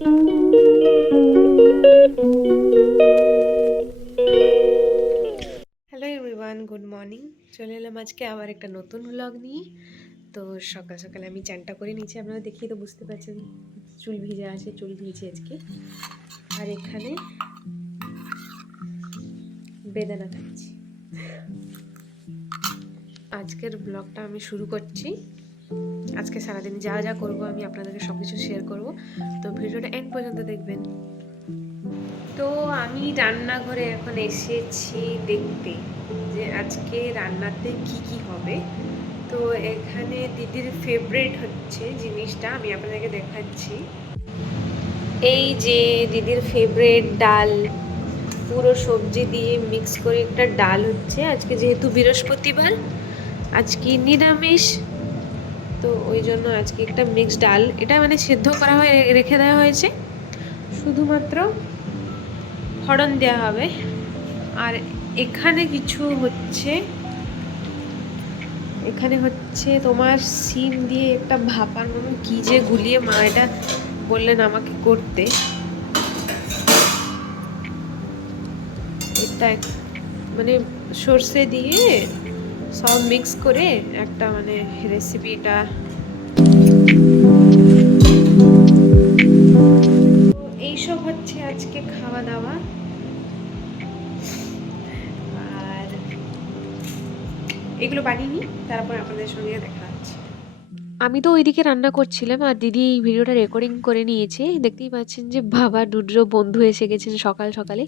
Hello everyone, good morning. চলে এলাম আজকে আবার একটা নতুন ব্লগ নিয়ে। তো সকাল সকাল আমি চানটা করে নিয়েছি, আপনারা দেখেই তো বুঝতে পারছেন চুল ভিজে আছে, চুল ধুয়েছি আজকে। আর এখানে বেদানা খাচ্ছি। আজকের ব্লগটা আমি শুরু করছি। আজকে সারাদিন যা যা করবো আমি আপনাদেরকে সব কিছু শেয়ার করবো, তো ভিডিওটা এন্ড পর্যন্ত দেখবেন। তো আমি রান্নাঘরে এখন এসেছি দেখতে যে আজকে রান্নাতে কি কি হবে। তো এখানে দিদির ফেভারিট হচ্ছে জিনিসটা আমি আপনাদেরকে দেখাচ্ছি। এই যে দিদির ফেভারিট ডাল, পুরো সবজি দিয়ে মিক্স করে একটা ডাল হচ্ছে। আজকে যেহেতু বৃহস্পতিবার, আজকে নিরামিষ, তো ওই জন্য আজকে একটা মিক্স ডাল, এটা মানে সিদ্ধ করা হয়ে রেখে দেওয়া হয়েছে, শুধুমাত্র ফোড়ন দেওয়া হবে। আর এখানে কিছু হচ্ছে, এখানে হচ্ছে তোমার সিম দিয়ে একটা ভাপার মতো কি যে গুলিয়ে মা এটা বললেন আমাকে করতে। এটা মানে সর্ষে দিয়ে সব মিক্স করে একটা মানে রেসিপিটা। তো এইসব হচ্ছে আজকে খাওয়া দাওয়া। আর এগুলো বানিয়ে নিই, তারপর আপনাদের সঙ্গে দেখা হচ্ছে। আমি তো ওইদিকে রান্না করছিলাম আর দিদি এই ভিডিওটা রেকর্ডিং করে নিয়েছে। দেখতেই পাচ্ছেন যে বাবা ডুড্র বন্ধু এসে গেছেন সকাল সকালে।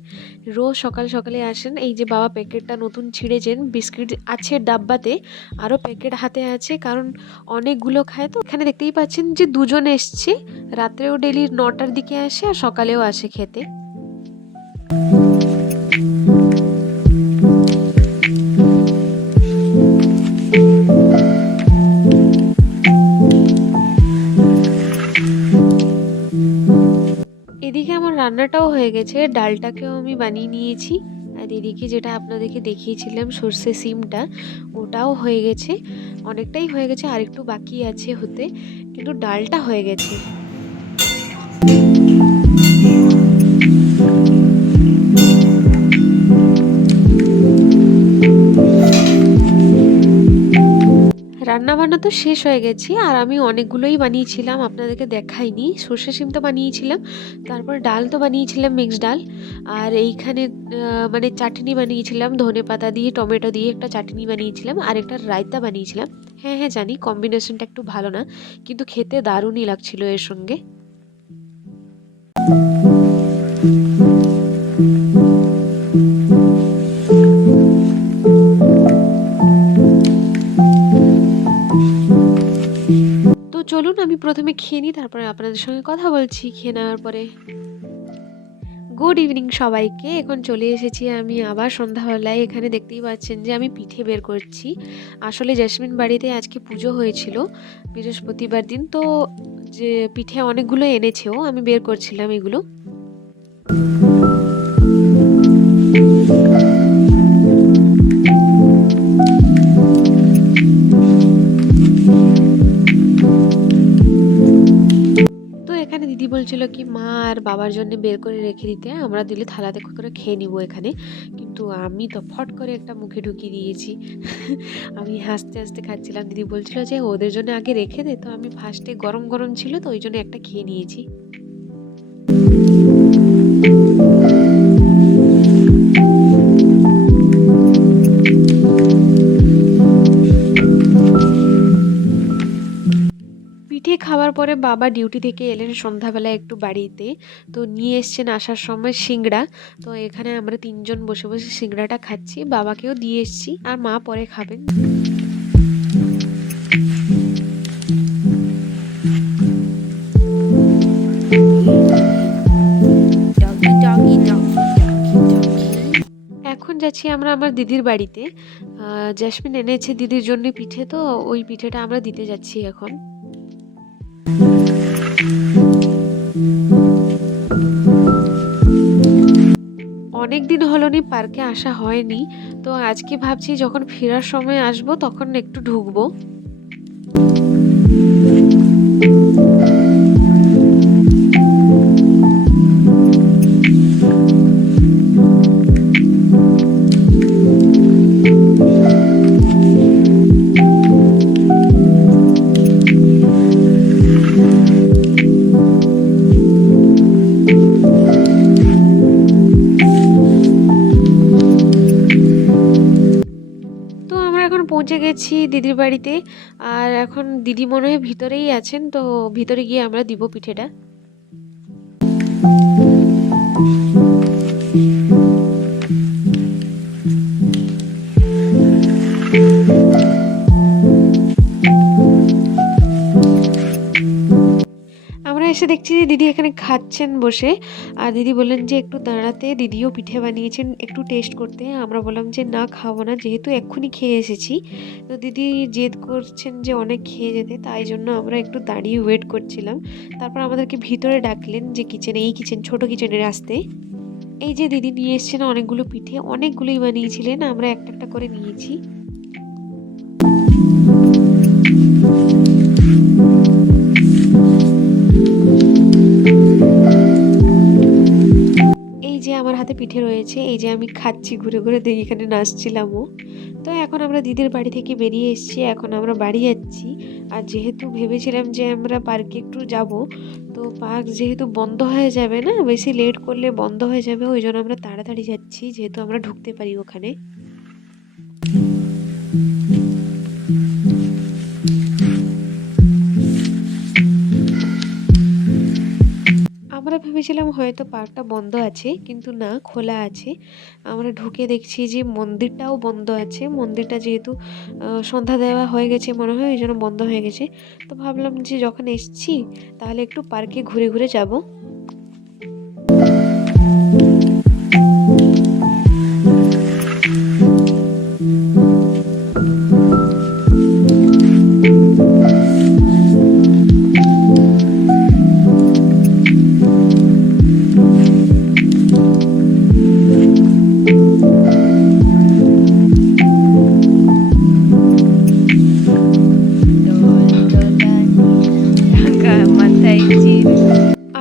রোজ সকাল সকালে আসেন। এই যে বাবা প্যাকেটটা নতুন ছিঁড়েছেন, বিস্কিট আছে ডাব্বাতে, আরও প্যাকেট হাতে আছে, কারণ অনেকগুলো খায়। তো এখানে দেখতেই পাচ্ছেন যে দুজন এসছে, রাত্রেও ডেলি 9টার দিকে আসে আর সকালেও আসে খেতে। এদিকে আমার রান্নাটাও হয়ে গেছে, ডালটাকেও আমি বানিয়ে নিয়েছি। আর এদিকে যেটা আপনাদেরকে দেখিয়েছিলাম সর্ষে সিমটা, ওটাও হয়ে গেছে, অনেকটাই হয়ে গেছে, আর একটু বাকি আছে হতে, কিন্তু ডালটা হয়ে গেছে। রান্না বান্না তো শেষ হয়ে গেছে, আর আমি অনেকগুলোই বানিয়েছিলাম, আপনাদেরকে দেখাইনি। সর্ষে সিম তো বানিয়েছিলাম, তারপর ডাল তো বানিয়েছিলাম মিক্স ডাল, আর এইখানে মানে চাটনি বানিয়েছিলাম, ধনে পাতা দিয়ে টমেটো দিয়ে একটা চাটনি বানিয়েছিলাম, আর একটা রায়তা বানিয়েছিলাম। হ্যাঁ হ্যাঁ জানি কম্বিনেশনটা একটু ভালো না, কিন্তু খেতে দারুণই লাগছিল এর সঙ্গে। তো চলুন আমি প্রথমে খেয়ে নিই, তারপরে আপনাদের সঙ্গে কথা বলছি খেয়ে নেওয়ার পরে। গুড ইভিনিং সবাইকে। এখন চলে এসেছি আমি আবার সন্ধ্যাবেলায়। এখানে দেখতেই পাচ্ছেন যে আমি পিঠে বের করছি। আসলে জেসমিন বাড়িতে আজকে পুজো হয়েছিল বৃহস্পতিবার দিন, তো যে পিঠে অনেকগুলো এনেছেও, আমি বের করছিলাম এগুলো। তো এখানে দিদি বলছিল কি মা আর বাবার জন্য বের করে রেখে দিতে, আমরা দিলে থালাতে করে খেয়ে নিব এখানে। কিন্তু আমি তো ফট করে একটা মুখে ঢুকিয়ে দিয়েছি। আমি হাসতে হাসতে খাচ্ছিলাম, দিদি বলছিল যে ওদের জন্য আগে রেখে দে, তো আমি ফার্স্টে গরম গরম ছিল তো ওই জন্য একটা খেয়ে নিয়েছি। পিঠে খাওয়ার পরে বাবা ডিউটি থেকে এলেন সন্ধ্যাবেলা একটু বাড়িতে, তো নিয়ে এসছেন আসার সময় সিংড়া। তো এখানে আমরা তিনজন বসে বসে সিংড়াটা খাচ্ছি, বাবাকেও দিয়ে এসছি, আর মা পরে খাবেন। এখন যাচ্ছি আমরা আমার দিদির বাড়িতে। জেসমিন এনেছে দিদির জন্য পিঠে, তো ওই পিঠেটা আমরা দিতে যাচ্ছি এখন। অনেক দিন হলো নি পার্কে আসা হয়নি, তো আজকে ভাবছি যখন ফেরার সময় আসবো তখন একটু ঢুকবো। পৌঁছে গেছি দিদির বাড়িতে। আর এখন দিদি মনে হয় ভিতরেই আছেন, তো ভিতরে গিয়ে আমরা দিব পিঠেটা। আমরা এসে দেখছি যে দিদি এখানে খাচ্ছেন বসে। আর দিদি বললেন যে একটু দাঁড়াতে, দিদিও পিঠে বানিয়েছেন একটু টেস্ট করতে। আমরা বললাম যে না, খাবো না, যেহেতু এক্ষুনি খেয়ে এসেছি। তো দিদি জেদ করছেন যে অনেক খেয়ে যেতে, তাই জন্য আমরা একটু দাঁড়িয়ে ওয়েট করছিলাম। তারপর আমাদেরকে ভিতরে ডাকলেন, যে কিচেনে, এই কিচেন, ছোট কিচেনের আসতে। এই যে দিদি নিয়ে এসেছেন অনেকগুলো পিঠে, অনেকগুলোই বানিয়েছিলেন, আমরা একটা একটা করে নিয়েছি। এই যে আমার হাতে পিঠে রয়েছে, এই যে আমি খাচ্ছি ঘুরে ঘুরে, দেখি এখানে নাচছিলামও। তো এখন আমরা দিদির বাড়ি থেকে বেরিয়ে এসেছি, এখন আমরা বাড়ি যাচ্ছি। আর যেহেতু ভেবেছিলাম যে আমরা পার্কে একটু যাব, তো পার্ক যেহেতু বন্ধ হয়ে যাবে না, বেশি লেট করলে বন্ধ হয়ে যাবে, ওই জন্য আমরা তাড়াতাড়ি যাচ্ছি, যেহেতু আমরা ঢুকতে পারি ওখানে। আমরা ভেবেছিলাম হয়তো পার্কটা বন্ধ আছে, কিন্তু না, খোলা আছে। আমরা ঢুকে দেখছি যে মন্দিরটাও বন্ধ আছে। মন্দিরটা যেহেতু সন্ধ্যা দেওয়া হয়ে গেছে মনে হয়, ওই জন্য বন্ধ হয়ে গেছে। তো ভাবলাম যে যখন এসছি তাহলে একটু পার্কে ঘুরে ঘুরে যাব।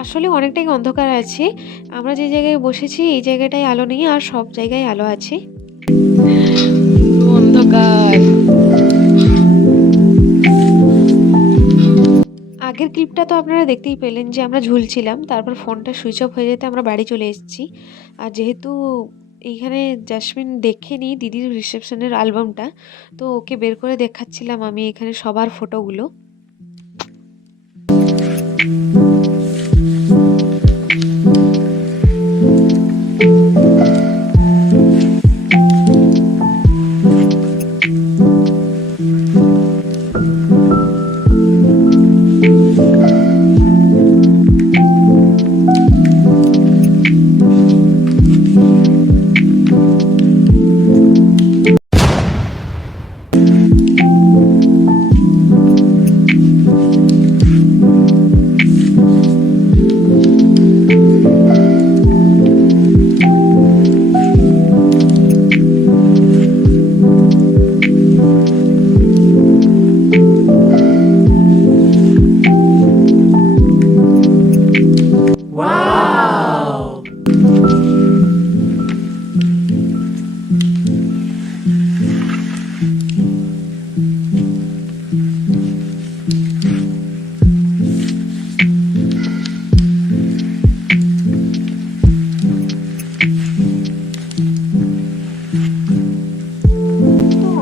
আসলে অনেকটাই অন্ধকার আছে। আমরা যে জায়গায় বসেছি এই জায়গাটায় আলো নেই, আর সব জায়গায় আলো আছে। অন্ধকার। আগের ক্লিপটা তো আপনারা দেখতেই পেলেন যে আমরা ঝুলছিলাম, তারপর ফোনটা সুইচ অফ হয়ে যেতে আমরা বাড়ি চলে এসেছি। আর যেহেতু এইখানে জাসমিন দেখেনি দিদির রিসেপশনের অ্যালবামটা, তো ওকে বের করে দেখাচ্ছিলাম আমি এখানে সবার ফটোগুলো।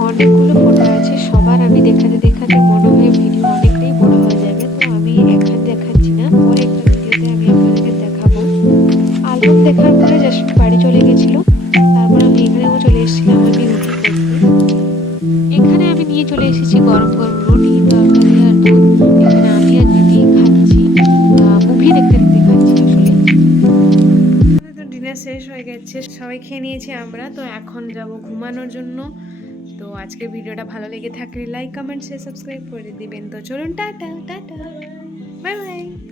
অনেকগুলো ফটো আছে, সবার আমি দেখাতে দেখাতে মনে হয় ভিডিও অনেকটাই বড় হয়ে যাবে, তো আমি এখন দেখাচ্ছি না, পরে একটা ভিডিওতে আমি আপনাদেরকে দেখাবো। অ্যালবাম দেখার পরে জাসমিন বাড়ি চলে গেছিল। তারপর আমি এখানেও চলে এসেছিলাম আমি রুটি করতে। এখানে আমি নিয়ে চলে এসেছি গরম গরম রুটি, তরকারি আর দুধ। এখানে আমি আর দিদি খাচ্ছি, মুভি দেখতে দেখতে খাচ্ছি আসলে। তো ডিনার শেষ হয়ে গেছে, সবাই খেয়ে নিয়েছি আমরা, তো এখন যাব ঘুমানোর জন্য। তো আজকে ভিডিওটা ভালো লেগে থাকলে লাইক, কমেন্ট, শেয়ার, সাবস্ক্রাইব করে দিবেন। তো চলুন, টাটা টাটা, বাই বাই।